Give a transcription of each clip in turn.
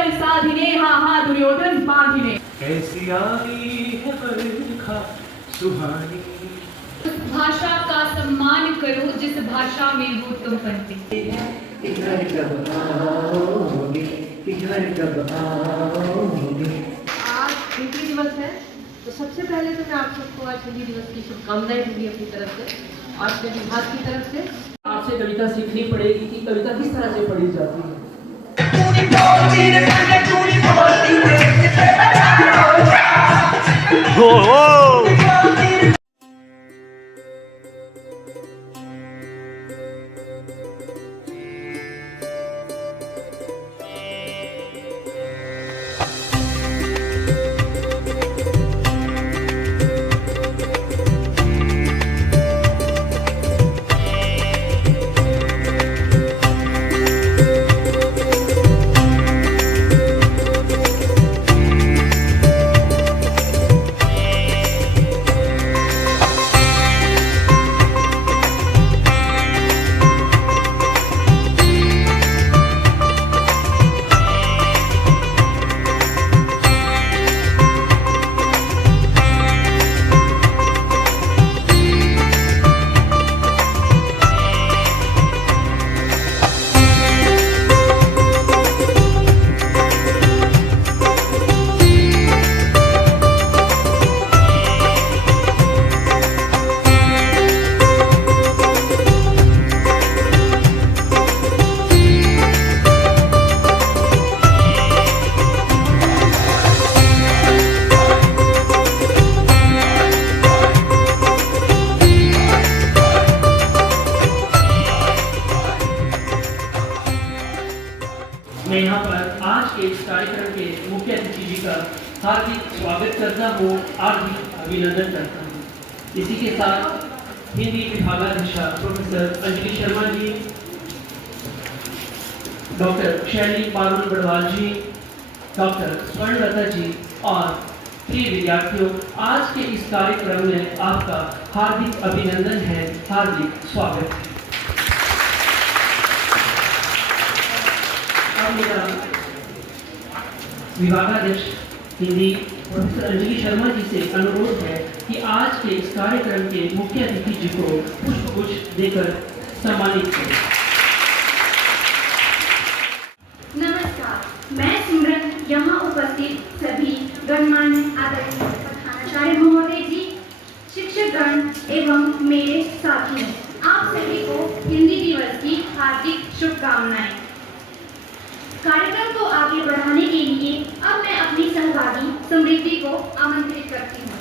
कर साधिने हा हा दुर्योधन बांधिने। कैसी आई है बरखा सुहानी। उस भाषा का सम्मान करो जिस भाषा में वो तुम बनते। घर कब आओगे, घर कब आओगे। आज हिंदी दिवस है, तो सबसे पहले तो मैं आप सबको आज हिंदी दिवस की शुभकामनाएं दूंगी अपनी तरफ से और अपने विभाग की तरफ से। आपसे कविता सीखनी पड़ेगी कि कविता किस तरह से पढ़ी जाती है। मैं यहाँ पर आज के इस कार्यक्रम के मुख्य अतिथि जी का हार्दिक स्वागत करता हूँ, हार्दिक अभिनंदन करता हूँ। इसी के साथ हिंदी विभागाध्यक्ष प्रोफेसर अंजलि शर्मा जी, डॉक्टर शैली पारुल बड़वाल जी, डॉक्टर स्वर्णलता जी और प्रिय विद्यार्थियों, आज के इस कार्यक्रम में आपका हार्दिक अभिनंदन है, हार्दिक स्वागत है। मेरा विभागाध्यक्ष हिंदी प्रोफेसर अंजलि शर्मा जी से अनुरोध है कि आज के इस कार्यक्रम के मुख्य अतिथि जी को पुष्पगुच्छ देकर सम्मानित करें। नमस्कार, मैं सिमरन यहाँ उपस्थित सभी गणमान्य आदरणीय प्रधानाचार्य महोदय जी, शिक्षकगण एवं मेरे साथी, आप सभी को हिंदी दिवस की हार्दिक शुभकामनाएं। कार्यक्रम को आगे बढ़ाने के लिए अब मैं अपनी सहभागी समृद्धि को आमंत्रित करती हूँ।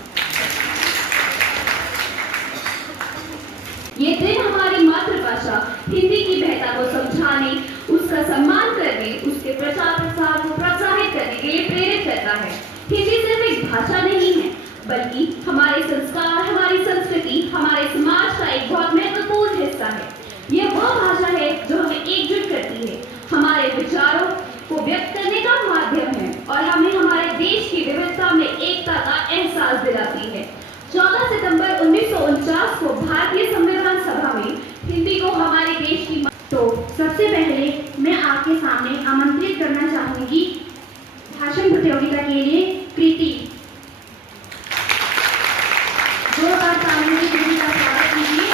ये दिन हमारी मातृभाषा हिंदी की महत्ता को समझाने, उसका सम्मान करने, उसके प्रचार प्रसार को प्रोत्साहित करने के लिए प्रेरित करता है। हिंदी सिर्फ एक भाषा नहीं है, बल्कि हमारे संस्कार, हमारी संस्कृति, हमारे समाज का एक बहुत महत्वपूर्ण हिस्सा है। यह वह भाषा है जो हमें एकजुट करती है, हमारे विचारों को व्यक्त करने का माध्यम है और हमें हमारे देश की विविधता में एकता का एहसास दिलाती है। 14 सितंबर 1949 को भारतीय संविधान सभा में हिंदी को हमारे देश की तो सबसे पहले मैं आपके सामने आमंत्रित करना चाहूंगी भाषण प्रतियोगिता के लिए कृति। जोरदार तालियों से कृति का स्वागत कीजिए।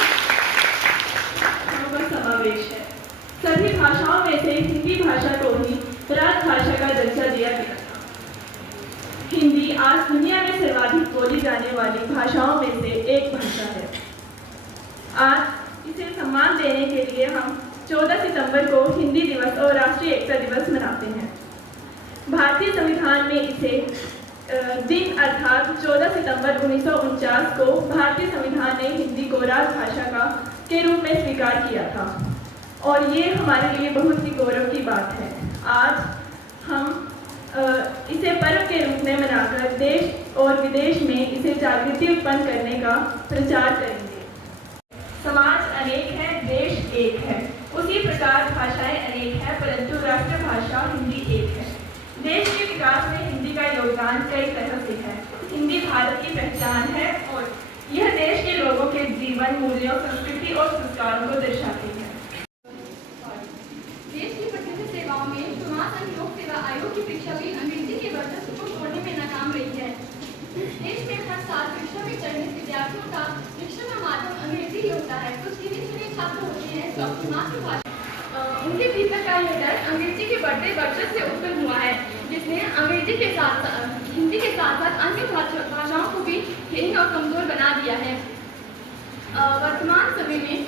समावेश है। सभी भाषाओं में से हिंदी भाषा को ही राजभाषा का दर्जा दिया गया था। हिंदी आज दुनिया में सर्वाधिक बोली जाने वाली भाषाओं में से एक भाषा है। आज इसे सम्मान देने के लिए हम 14 सितंबर को हिंदी दिवस और राष्ट्रीय एकता दिवस मनाते हैं। भारतीय संविधान में इसे दिन अर्थात 14 सितंबर 1949 को भारतीय संविधान ने हिंदी को राजभाषा के रूप में स्वीकार किया था और ये हमारे लिए बहुत ही गौरव की बात है। आज हम इसे पर्व के रूप में मनाकर देश और विदेश में इसे जागृति उत्पन्न करने का प्रचार करेंगे। समाज अनेक है, देश एक है। उसी प्रकार भाषाएं अनेक हैं, परंतु राष्ट्रभाषा हिंदी एक है। देश के विकास में हिंदी का योगदान कई तरह से है। हिंदी भारत की पहचान है और यह देश के लोगों के जीवन मूल्यों, संस्कृति और संस्कारों को दर्शाती है। देश की प्रसिद्ध सेवाओं में समाज एवं लोक सेवा आयोग की प्राप्त होती है तो अपनी मातृभाषा उनके भीतर का यह डर अंग्रेजी के बढ़ते वर्चस्व से उत्पन्न हुआ है, जिसने अंग्रेजी के साथ हिंदी के साथ साथ अन्य भाषाओं को भी हीन और कमजोर बना दिया है। वर्तमान समय में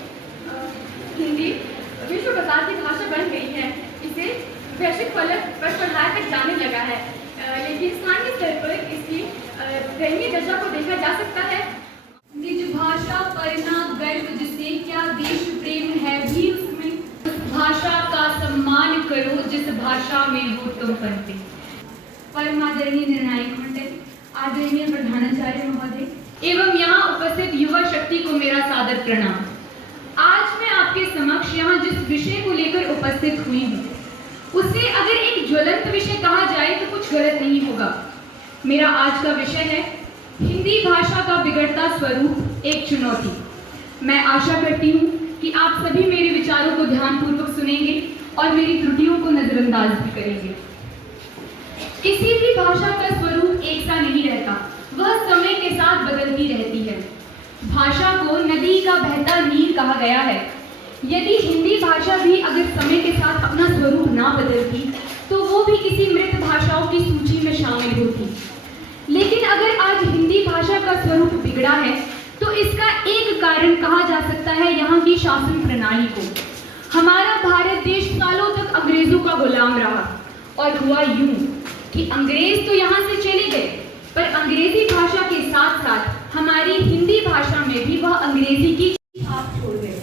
हिंदी विश्व प्रकार की भाषा बन गई है। इसे वैश्विक फलक पर पढ़ाया तक जाने लगा है, लेकिन स्थानीय स्तर पर इसकी दयनीय दशा को देखा जा सकता है। निज भाषा परिणाम गर्व जिसे क्या देश प्रेम है भी उसमें, उस भाषा का सम्मान करो जिस भाषा में हो तुम बनते। परमादरणीय निर्णायक मंडल, आदरणीय प्रधानाचार्य महोदय एवं यहाँ उपस्थित युवा शक्ति को मेरा सादर प्रणाम। आज मैं आपके समक्ष यहाँ जिस विषय को लेकर उपस्थित हुई हूँ उसे अगर एक ज्वलंत विषय कहा जाए तो कुछ गलत नहीं होगा। मेरा आज का विषय है हिंदी भाषा का बिगड़ता स्वरूप, एक चुनौती। मैं आशा करती हूँ कि आप सभी मेरे विचारों को ध्यानपूर्वक सुनेंगे और मेरी त्रुटियों को नजरअंदाज भी करेंगे। किसी भी भाषा का स्वरूप एक सा नहीं रहता, वह समय के साथ बदलती रहती है। भाषा को नदी का बहता नीर कहा गया है। यदि हिंदी भाषा भी अगर समय के साथ अपना स्वरूप ना बदलती तो वो भी किसी मृत भाषाओं की सूची में शामिल होती। लेकिन अगर आज हिंदी भाषा का स्वरूप बिगड़ा है तो इसका एक कारण कहा जा सकता है यहाँ की शासन प्रणाली को। हमारा भारत देश सालों तक अंग्रेजों का गुलाम रहा और हुआ यूं कि अंग्रेज तो यहाँ से चले गए पर अंग्रेजी भाषा के साथ साथ हमारी हिंदी भाषा में भी वह अंग्रेजी की छाप छोड़ गए।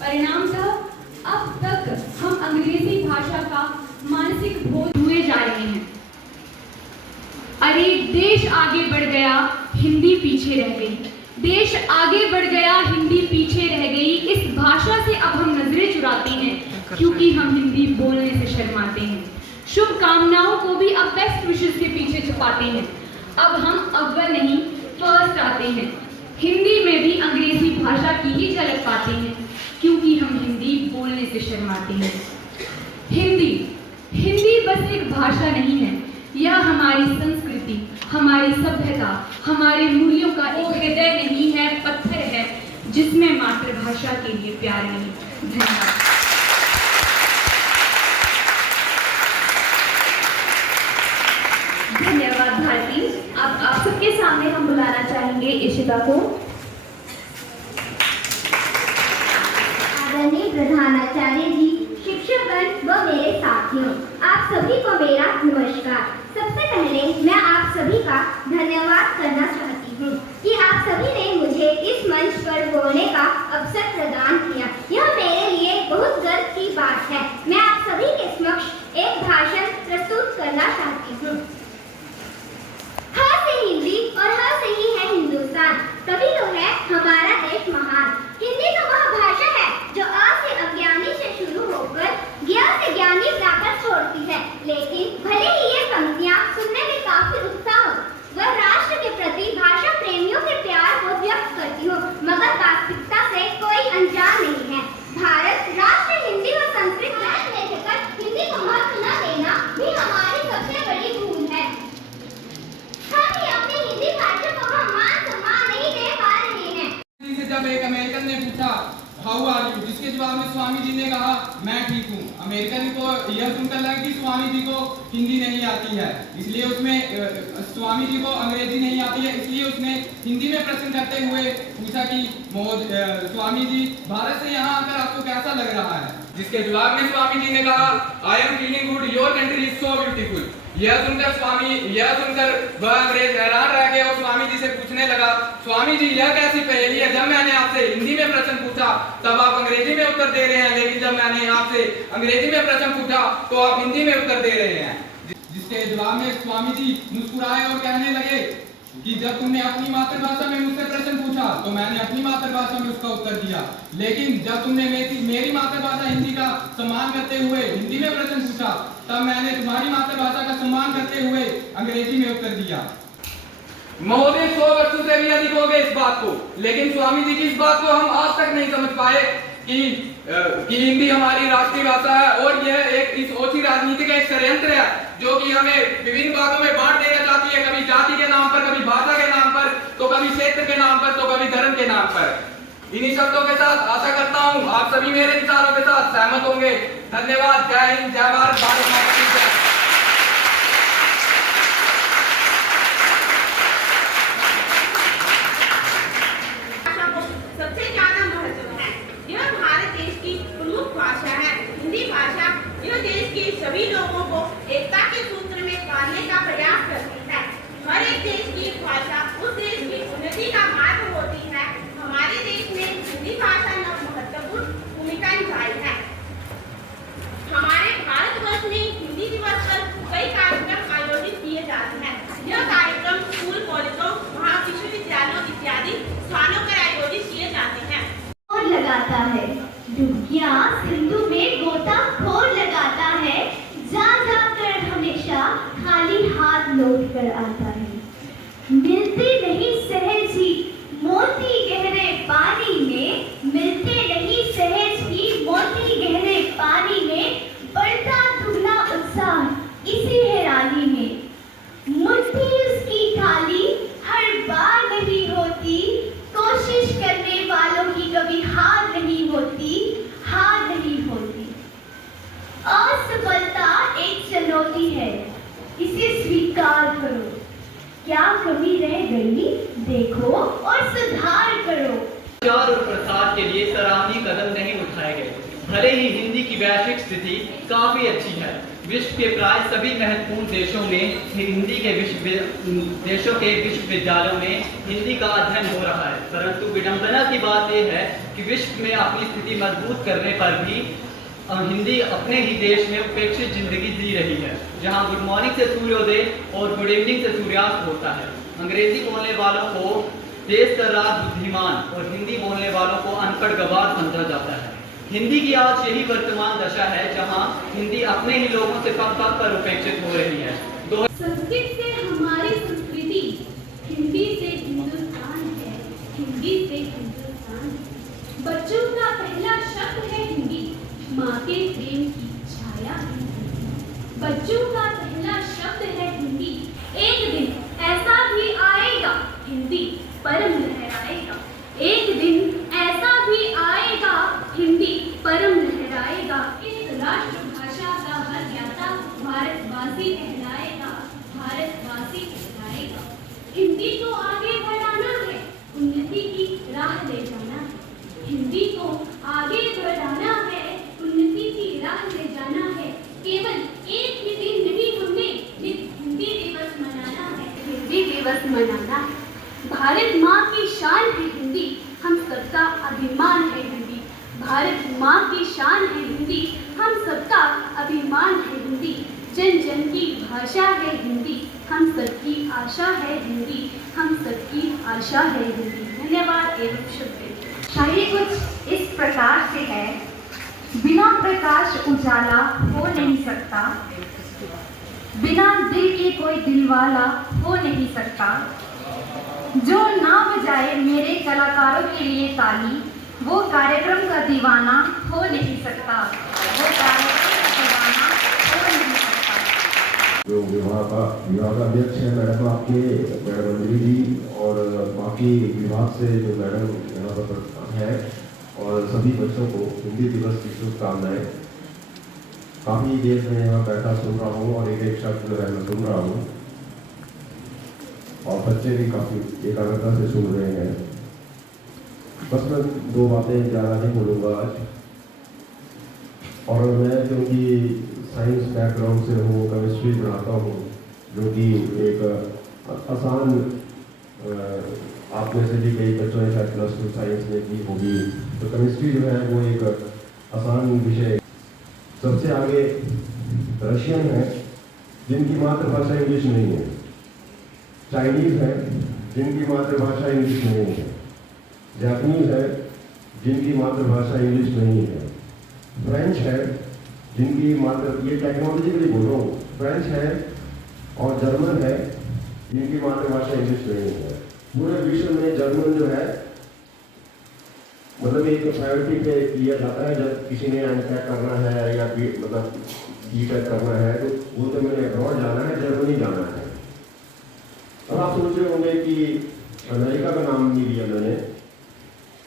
परिणामतः अब तक हम अंग्रेजी भाषा का मानसिक बोझ हुए जा रहे हैं। अरे देश आगे बढ़ गया, हिंदी पीछे रह गई। देश आगे बढ़ गया, हिंदी पीछे रह गई। इस भाषा से अब हम नजरें चुराते हैं क्योंकि हम हिंदी बोलने से शर्माते हैं। शुभ कामनाओं को भी अब बेस्ट विशेष के पीछे छुपाते हैं। अब हम अव्वल नहीं फर्स्ट आते हैं। हिंदी में भी अंग्रेजी भाषा की ही झलक पाते हैं क्योंकि हम हिंदी बोलने से शर्माते हैं। हिंदी बस एक भाषा नहीं है, यह हमारी संस्कृति, हमारी सभ्यता, हमारे मूल्यों का एक हृदय नहीं है, पत्थर है जिसमें मातृभाषा के लिए प्यार नहीं। धन्यवाद। धन्यवाद भारती। अब आप सबके सामने हम बुलाना चाहेंगे इशिता को। आदरणीय प्रधानाचार्य जी, शिक्षकगण व मेरे साथियों, आप सभी को मेरा नमस्कार। सबसे पहले मैं आप सभी का धन्यवाद करना चाहती हूँ कि आप सभी ने मुझे इस मंच पर बोलने का अवसर प्रदान किया। यह मेरे लिए बहुत गर्व की बात है। मैं आप सभी के समक्ष एक भाषण प्रस्तुत करना चाहती हूँ। हाँ से हिंदी और हाँ से ही है हिंदुस्तान, तभी तो है हमारा देश महान। हिंदी तो वह भाषा है जो अ से अज्ञानी से शुरू होकर ज्ञ से ज्ञानी जाकर छोड़ती है। लेकिन भले ही ये पंक्तियाँ सुनने में काफी उत्साह हो, वह राष्ट्र के प्रति भाषा प्रेमियों के प्यार को व्यक्त करती हो, मगर वास्तविकता से कोई अनजान नहीं है। भारत राष्ट्र हिंदी व संस्कृत ज्ञान में रहकर हिंदी को महत्व न देना भी हमारी सबसे बड़ी भूल है। हम ही अपनी हिंदी भाषा को मान सम्मान नहीं दे पा रहे हैं। जब एक अमेरिकन ने पूछा हाउ आर यू, जिसके जवाब में स्वामी जी ने कहा मैं ठीक हूँ। अमेरिकन को यह सुनकर लगा कि स्वामी जी को हिंदी नहीं आती है, इसलिए उसमें स्वामी जी को अंग्रेजी नहीं आती है, इसलिए उसने हिंदी में प्रश्न करते हुए पूछा कि स्वामी जी भारत से यहाँ आकर आपको कैसा लग रहा है। जिसके जवाब में स्वामी जी ने कहा I am feeling good, your country is so beautiful. यह सुनकर वह अंग्रेज हैरान रह गए और स्वामी जी से पूछने लगा स्वामी जी यह कैसी पहेली है, जब मैंने आपसे हिंदी में प्रश्न पूछा तब आप अंग्रेजी में उत्तर दे रहे हैं, लेकिन जब मैंने आपसे अंग्रेजी में प्रश्न पूछा तो आप हिंदी में उत्तर दे रहे हैं। जिसके जवाब में स्वामी जी मुस्कुराए और कहने लगे कि जब तुमने अपनी मातृभाषा में मुझसे प्रश्न पूछा तो मैंने अपनी मातृभाषा में उसका उत्तर दिया, लेकिन जब तुमने मेरी मातृभाषा हिंदी का सम्मान करते हुए हिंदी में प्रश्न पूछा तब मैंने तुम्हारी मातृभाषा का सम्मान करते हुए अंग्रेजी में उत्तर दिया। महोदय 100 वर्षों से भी अधिक हो गए इस बात को, लेकिन स्वामी जी की इस बात को हम आज तक नहीं समझ पाए कि हिंदी हमारी राष्ट्रीय भाषा है और यह एक इस ओछी राजनीति का एक षड्यंत्र है जो कि हमें विभिन्न भागों में बांट देना चाहती है, कभी जाति के नाम पर, कभी भाषा के नाम पर, तो कभी क्षेत्र के नाम पर, तो कभी धर्म के नाम पर। इन्हीं शब्दों के साथ आशा करता हूँ आप सभी मेरे विचारों के साथ सहमत होंगे। धन्यवाद। जय हिंद, जय भारत, भारत माता की जय। सबसे ज्यादा महत्व है। यह भारत देश की प्रमुख भाषा है। हिंदी भाषा यह देश के सभी लोगों को एकता के सूत्र में बांधने का प्रयास करती है। हर एक देश की भाषा उस देश की उन्नति का मार्ग होती है। हमारे देश में हिंदी भाषा ने महत्वपूर्ण भूमिका निभाई है। हमारे भारतवर्ष में हिंदी दिवस पर कई कार्यक्रम आयोजित किए जाते हैं। यह कार्यक्रम स्कूल, कॉलेजों, महाविश्वविद्यालयों इत्यादि स्थानों पर आयोजित किए जाते हैं। और लगाता है डुबकियां सिंधु में गोताखोर लगाता है, जा जाकर हमेशा खाली हाथ लौट कर आता है। मिलते नहीं सहज ही मोती गहरे पानी में, मिलते नहीं सहज ही मोती गहरे पानी में, बढ़ता दुगना उत्साह इसी हैरानी में। मुट्ठी उसकी खाली हर बार नहीं होती, कोशिश करने वालों की कभी हार नहीं होती, हार नहीं होती। असफलता एक चुनौती है, इसे स्वीकार करो। क्या कमी रह गई देखो और सुधार करो। प्रचार और प्रसार के लिए सराहनीय कदम नहीं उठाए गए। भले ही हिंदी की वैश्विक स्थिति काफी अच्छी है, विश्व के प्राय सभी महत्वपूर्ण देशों में हिंदी के विश्वविद्यालयों में हिंदी का अध्ययन हो रहा है, परंतु विडंबना की बात यह है कि विश्व में अपनी स्थिति मजबूत करने पर भी हिंदी अपने ही देश में उपेक्षित जिंदगी जी रही है, जहां गुड मॉर्निंग से सूर्योदय और गुड इवनिंग से सूर्यास्त होता है। अंग्रेजी बोलने वालों को तेज तर्रार बुद्धिमान और हिंदी बोलने वालों को अनपढ़ गवार समझा जाता है। हिंदी की आज यही वर्तमान दशा है, जहां हिंदी अपने ही लोगों से पग पग पर उपेक्षित हो रही है। संस्कृत से हमारी संस्कृति, हिंदी से हिंदुस्तान है, हिंदी से हिंदुस्तान है। बच्चों का पहला शब्द है हिंदी, माँ के प्रेम की छाया है हिंदी। बच्चों का पहला शब्द है हिंदी, एक दिन ऐसा भी आएगा हिंदी परम लहराएगा। एक दिन ऐसा भी आएगा हिंदी परम लहराएगा। इस राष्ट्रभाषा का हर ज्ञाता भारतवासी कहलाएगा, भारतवासी कहलाएगा। हिंदी को आगे बढ़ाना है, उन्नति की राह ले जाना है। हिंदी को आगे बढ़ाना है, उन्नति की राह ले जाना है। केवल एक ही दिन नहीं, हमें हिंदी दिवस मनाना है, हिंदी दिवस मनाना है। भारत माँ की शान है हिंदी, हम सबका अभिमान है हिंदी। भारत माँ की शान है हिंदी, हम सबका अभिमान है हिंदी। जन जन की भाषा है हिंदी, हम सबकी आशा है हिंदी, हम सबकी आशा है हिंदी। धन्यवाद एवं शुभ। शायरी कुछ इस प्रकार से है। बिना प्रकाश उजाला हो नहीं सकता, बिना दिल के कोई दिलवाला हो नहीं सकता। जो ना बजाए मेरे कलाकारों के लिए ताली, वो कार्यक्रम का दीवाना हो नहीं सकता, वो कार्यक्रम का दीवाना हो नहीं सकता। जो विभागाध्यक्ष है मैडम आपके, मैडम अंजलि जी, और बाकी विभाग से जो मैडम यहाँ पर है, और सभी बच्चों को हिंदी दिवस की शुभकामनाएं। काफ़ी देर में यहाँ बैठा सुन रहा हूँ और एक एक शब्द जो है मैं सुन रहा हूँ, और बच्चे भी काफ़ी एकाग्रता से सुन रहे हैं। बस मैं दो बातें ज़्यादा नहीं बोलूँगा आज। और मैं क्योंकि साइंस बैकग्राउंड से हूँ, केमिस्ट्री पढ़ाता हूँ, जो कि एक आसान, आप में से भी कई बच्चों ने शायद +2 साइंस में की होगी, तो केमिस्ट्री जो है वो एक आसान विषय। सबसे आगे रशियन है जिनकी मातृभाषा इंग्लिश नहीं है, चाइनीज़ है जिनकी मातृभाषा इंग्लिश नहीं है, जापानीज़ है जिनकी मातृभाषा इंग्लिश नहीं है, फ्रेंच है जिनकी ये टेक्नोलॉजी के लिए बोल रहा हूँ, फ्रेंच है और जर्मन है जिनकी मातृभाषा इंग्लिश नहीं है। पूरे विश्व में जर्मन जो है मतलब एक प्रायोरिटी पे किया जाता है। जब किसी ने एमटेक करना है या मतलब बीटेक करना है तो वो तो मैंने अब्रॉड जाना है, जर्मनी जाना है। अब आप सोच रहे होंगे कि अमेरिका का नाम नहीं लिया मैंने,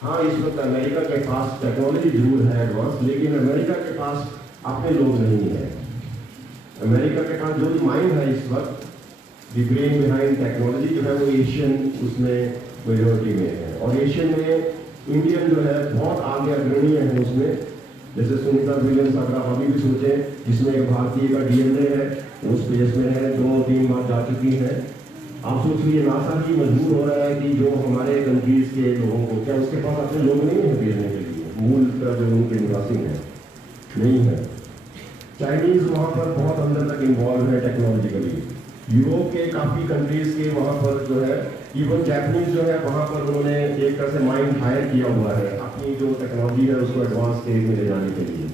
हाँ, इस वक्त अमेरिका के पास टेक्नोलॉजी जरूर है एडवांस, लेकिन अमेरिका के पास अपने लोग नहीं है। अमेरिका के पास जो माइंड है इस वक्त, द ब्रेन बिहाइंड टेक्नोलॉजी जो है वो एशियन उसमें मेजोरिटी में है, और एशियन में इंडियन जो है बहुत आगे अग्रणी है उसमें। जैसे सुनीता विलियम्स अगर आप अभी भी सोचें, जिसमें एक भारतीय का DNA है, वो स्पेस में है, 2-3 बार जा चुकी है। आप सोचिए नासा ही मजबूर हो रहा है कि जो हमारे कंट्रीज के लोगों को, क्या उसके पास अपने लोग नहीं है भेजने के लिए, मूल जो उनके निवासी है नहीं है। चाइनीज वहाँ पर बहुत अंदर तक इन्वॉल्व है टेक्नोलॉजिकली। यूरोप के काफ़ी कंट्रीज के वहाँ पर जो है, इवन जैपनीज जो है वहाँ पर उन्होंने एक तरह से माइंड हायर किया हुआ है अपनी जो टेक्नोलॉजी है उसको एडवांस स्टेज में ले जाने के लिए।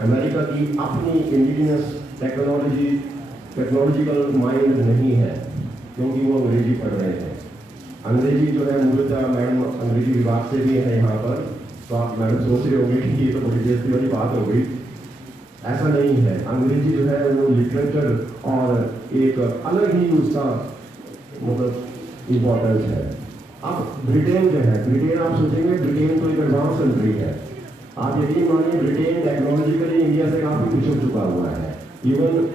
अमेरिका की अपनी इंडिजिनस टेक्नोलॉजिकल माइंड नहीं है, क्योंकि वो अंग्रेजी पढ़ रहे हैं। अंग्रेजी जो है मूलतः मैडम अंग्रेजी विभाग से भी है यहाँ पर, तो आप मैडम सोच रहे होंगे कि ये तो बड़ी बेइज्जती वाली बात हो गई। ऐसा नहीं है, अंग्रेजी जो है वो लिटरेचर और एक अलग ही उसका मतलब इम्पोर्टेंस है। अब ब्रिटेन जो है, ब्रिटेन आप सोचेंगे ब्रिटेन तो एक एडवांस कंट्री है। आप यकीन मानिए ब्रिटेन टेक्नोलॉजिकली इंडिया से काफ़ी पीछे चुका हुआ है, इवन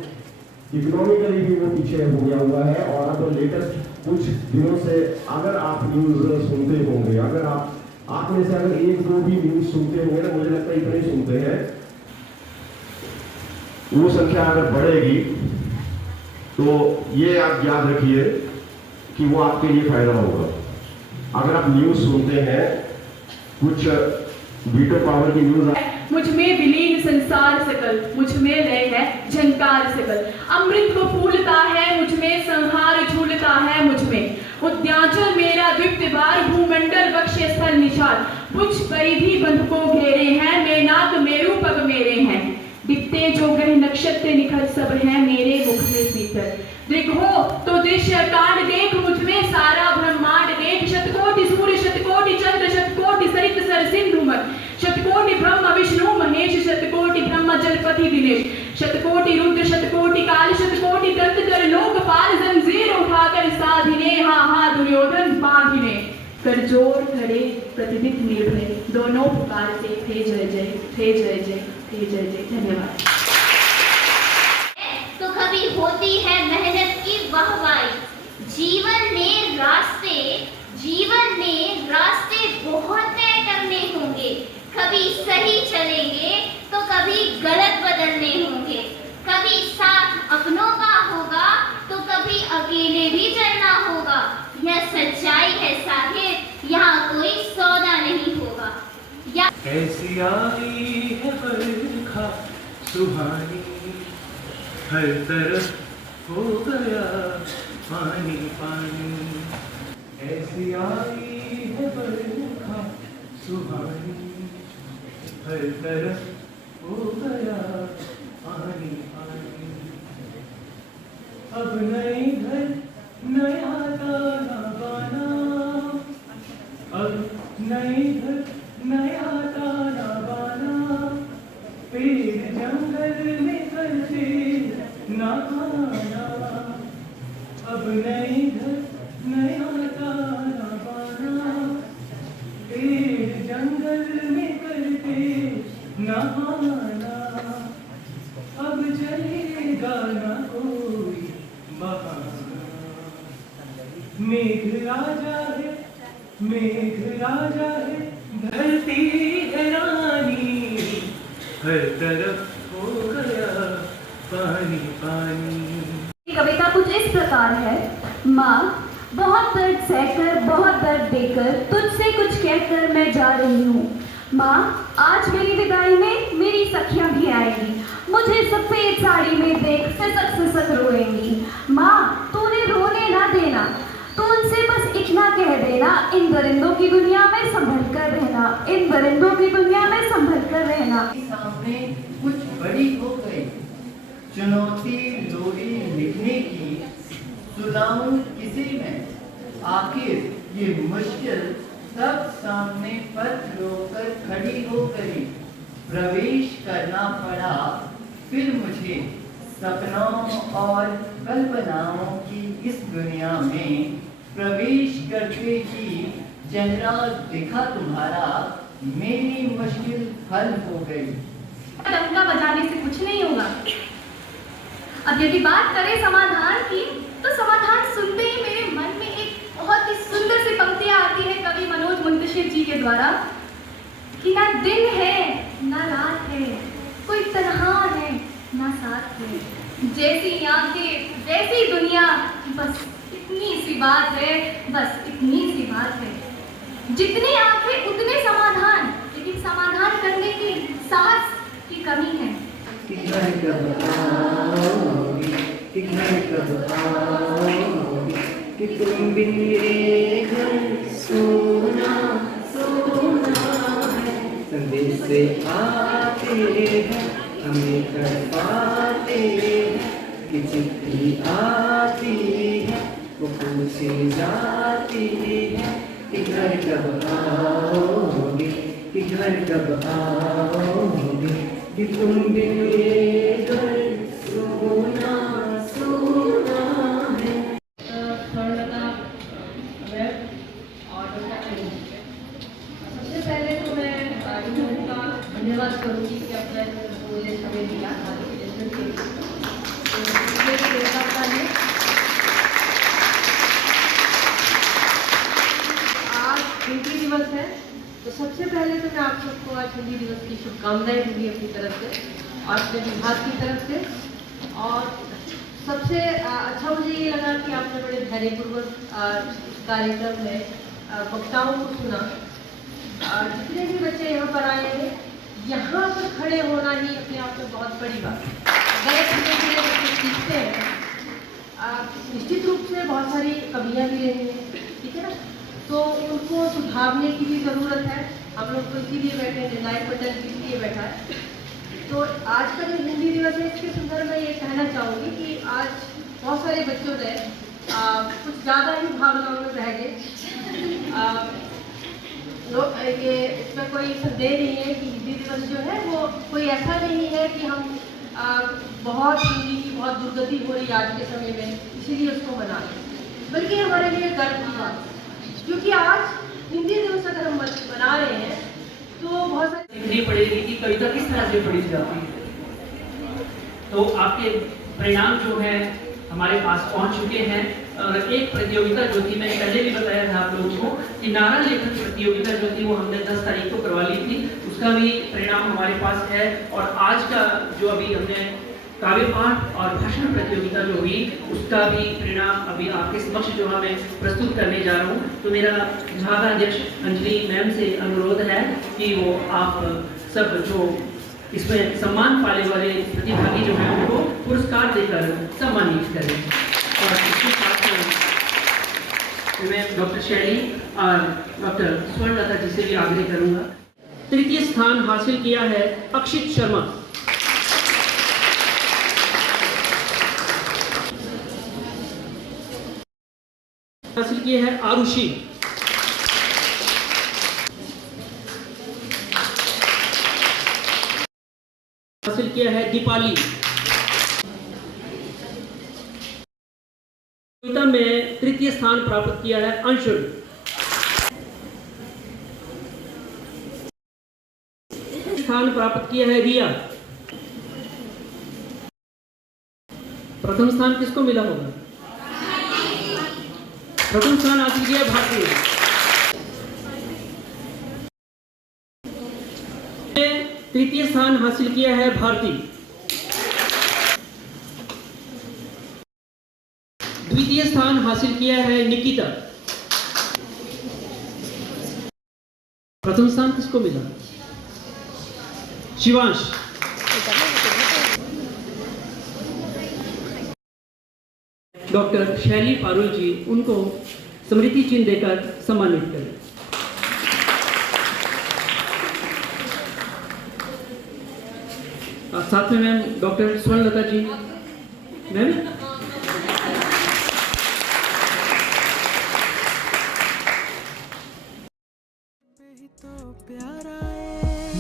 इकोनॉमिकली भी वो पीछे हो गया हुआ है। और अब लेटेस्ट कुछ दिनों से अगर आप न्यूज़ सुनते होंगे, अगर आप में से अगर 1-2 भी न्यूज़ सुनते होंगे ना, मुझे लगता है इतने सुनते हैं, वो संख्या अगर बढ़ेगी तो ये आप याद रखिए कि वो आपके लिए फायदा होगा। अगर आप न्यूज़ सुनते हैं, कुछ वीटो पावर की न्यूज़, मुझ में विलीन संसार सकल, मुझ में लय है झंकार सकल। अमृत को फूलता है मुझ में, संहार झूलता है मुझ में। उद्यांचल मेरा द्विप्त बार, भूमंडल वक्ष स्थल निशाल। कुछ परिधि बंध को घेरे हैं, मेनाक मेरु पग मेरे हैं। दिखते जो ग्रह नक्षत्र निखर सब है मेरे मुख में भीतर। देखो तो दृश्य कांड देख मुझ में, सारा ब्रह्मांड देख। शतकोटि सूर्य शतकोटि चंद्र शतकोटि सरित सर सिंधु मत। शतकोटि ब्रह्म विष्णु महेश, शतकोटि ब्रह्म जलपति दिनेश। शतकोटि रुद्र शतकोटि काल, शतकोटि दत्त कर लोकपाल। जंजीर उठाकर साधिने, हा हा दुर्योधन बांधिने। कर जोर खड़े प्रतिदित निर्भय, दोनों पुकारते थे जय जय, थे जय जय, थे जय जय। धन्यवाद। तो कभी होती है मेहनत की वाहवाही। जीवन में रास्ते बहुत तय करने होंगे। कभी सही चलेंगे तो कभी गलत बदलने होंगे। कभी साथ अपनों का होगा तो कभी अकेले भी चलना होगा। यह सच्चाई है साहिब, यहाँ कोई सौदा नहीं होगा। ऐसी आई है बरखा सुहानी, हर तरफ हो गया पानी पानी। ऐसी आई है बरखा सुहानी, हर तरफ हो गया पानी पानी। अब नई घर नया ताना बाना, अब नई घर नया ताना बाना। पेड़ जंगल में करते नहाना, अब नई घर नया ताना बाना। पेड़ जंगल में करते नहाना, अब चलेगा ना कोई बहाना। मेघ राजा है, मेघ राजा है, धरती है रानी, हर तरफ हो गया पानी पानी। कविता कुछ इस प्रकार है। माँ, बहुत दर्द सहकर, बहुत दर्द देकर, तुझसे कुछ कहकर मैं जा रही हूँ। माँ, आज मेरी विदाई में मेरी सखियाँ भी आएंगी, मुझे सफेद साड़ी में देख सिसक सिसक रोएंगी। माँ, तूने रोने ना देना, तो उनसे बस इतना कह देना, इन दरिंदों की दुनिया में संभल कर रहना, इन दरिंदों की दुनिया में संभल कर रहना। सामने कुछ बड़ी हो गई, चुनौती लोरी लिखने की, सुनाऊं किसे मैं आखिर ये मुश्किल। तब सामने पथ रोकर खड़ी हो गई, प्रवेश करना पड़ा फिर मुझे सपनों और कल्पनाओं की इस दुनिया में। प्रवेश करते ही चेहरा देखा तुम्हारा, मेरी मुश्किल हल हो गई। डंका बजाने से कुछ नहीं होगा। अब यदि बात करें समाधान की, तो समाधान सुनते ही मेरे मन में एक बहुत ही सुंदर सी पंक्तियां आती है कवि मनोज मुंतशिर जी के द्वारा, कि ना दिन है ना रात है, कोई तन्हा है ना साथ है, जैसी आंखें वैसी दुनिया, बस इतनी सी बात है, बस इतनी सी बात है। जितनी आंखें उतने समाधान, लेकिन समाधान करने की साहस की कमी है। घर कब आओगी, कि घर कब आओगी, कि तुम बिन मेरे घर सोना सोना है। संदेश आते हैं हमें तड़पाते हैं, कि चिट्ठी आती है वो पूछी जाती है, कि घर कब आओगी, कि घर कब आओगी, कि तुम बिन मेरे घर सोना सोना है। स्वर्णलता वेब और डॉक्टर अनिल। सबसे पहले तो मैं इन्हों का धन्यवाद करूँगी कि अपना मुझे समय दिया आज के लेसन के लिए। तो इसलिए देवता ने आज हिंदी दिवस है, तो सबसे पहले तो मैं आप सबको आज हिंदी दिवस की शुभकामनाएं दूंगी अपनी तरफ से और अपने विभाग की तरफ से। और सबसे अच्छा मुझे ये लगा कि आपने बड़े धैर्यपूर्वक इस कार्यक्रम में वक्ताओं को सुना। जितने भी बच्चे यहाँ पर आए हैं, यहाँ पर खड़े होना ही अपने आप में बहुत बड़ी बात है। गए धीरे धीरे बच्चे सीखते हैं। निश्चित रूप से बहुत सारी कमियाँ भी रही हैं, ठीक है ना, तो उनको सुधारने की भी ज़रूरत है। हम लोग तो इसीलिए बैठे, निर्णायक मंडल इसलिए बैठा है। तो आज का जो हिंदी दिवस है, इसके संदर्भ में ये कहना चाहूँगी कि आज बहुत सारे बच्चों ने कुछ ज़्यादा ही भावनाओं में बह गए। ये इसमें कोई संदेह नहीं है कि हिंदी दिवस जो है वो कोई ऐसा नहीं है कि हम बहुत हिंदी की बहुत दुर्गति हो रही आज के समय में इसीलिए उसको मना रहे हैं, बल्कि हमारे लिए गर्व की बात है, क्योंकि आज हिंदी दिवस अगर हम मना रहे हैं तो बहुत सारी पढ़ेगी कि कविता किस तरह से पढ़ी जाती है। तो आपके परिणाम जो है हमारे पास पहुंच चुके हैं। और एक प्रतियोगिता जो थी, मैंने पहले भी बताया था आप लोगों को कि नारा लेखन प्रतियोगिता जो थी वो हमने 10 तारीख को करवा ली थी, उसका भी परिणाम हमारे पास है। और आज का जो अभी हमने काव्य पाठ और भाषण प्रतियोगिता जो हुई, उसका भी परिणाम अभी आपके समक्ष जो मैं प्रस्तुत करने जा रहा हूँ। तो मेरा विभागाध्यक्ष अंजलि मैम से अनुरोध है कि वो आप सब जो इसमें सम्मान पाने वाले प्रतिभागी जो हैं उनको पुरस्कार देकर सम्मानित करें। और इसके साथ मैं डॉक्टर शैली और डॉक्टर स्वर्णलता जी से भी आग्रह करूंगा। तृतीय स्थान हासिल किया है अक्षित शर्मा। हासिल किया है आरुषि। हासिल किया है दीपाली। कविता में तृतीय स्थान प्राप्त किया है अंशुल। स्थान प्राप्त किया है रिया। प्रथम स्थान किसको मिला होगा? प्रथम स्थान हासिल किया भारती। तृतीय स्थान हासिल किया है भारती। द्वितीय स्थान हासिल किया है निकिता। प्रथम स्थान किसको मिला? शिवांश। डॉक्टर शैली पारुल जी, उनको स्मृति चिन्ह देकर सम्मानित करें। साथ में मैम डॉक्टर स्वर्णलता जी, मैम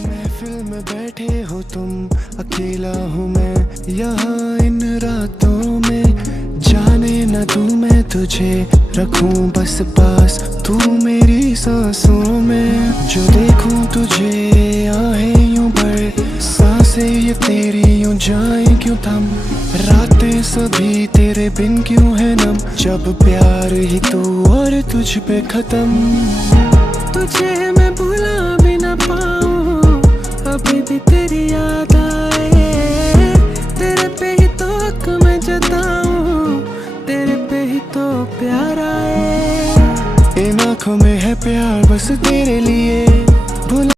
महफिल में बैठे हो तुम, अकेला हूँ मैं यहाँ इन रातों में, जाने न दूं मैं तुझे, रखूं बस पास तू मेरी सांसों में। जो देखूं तुझे आहें यूं बढ़े, सांसें ये तेरी यूं जाएं क्यों थम, रातें सभी तेरे बिन क्यों है नम, जब प्यार ही तू और तुझ पे खत्म। तुझे मैं भुला भी ना पाऊं, अभी भी तेरी याद आए, तेरे पे ही तो हक मैं जताऊं, तेरे पे ही तो प्यार आए। इन आँखों में है प्यार बस तेरे लिए।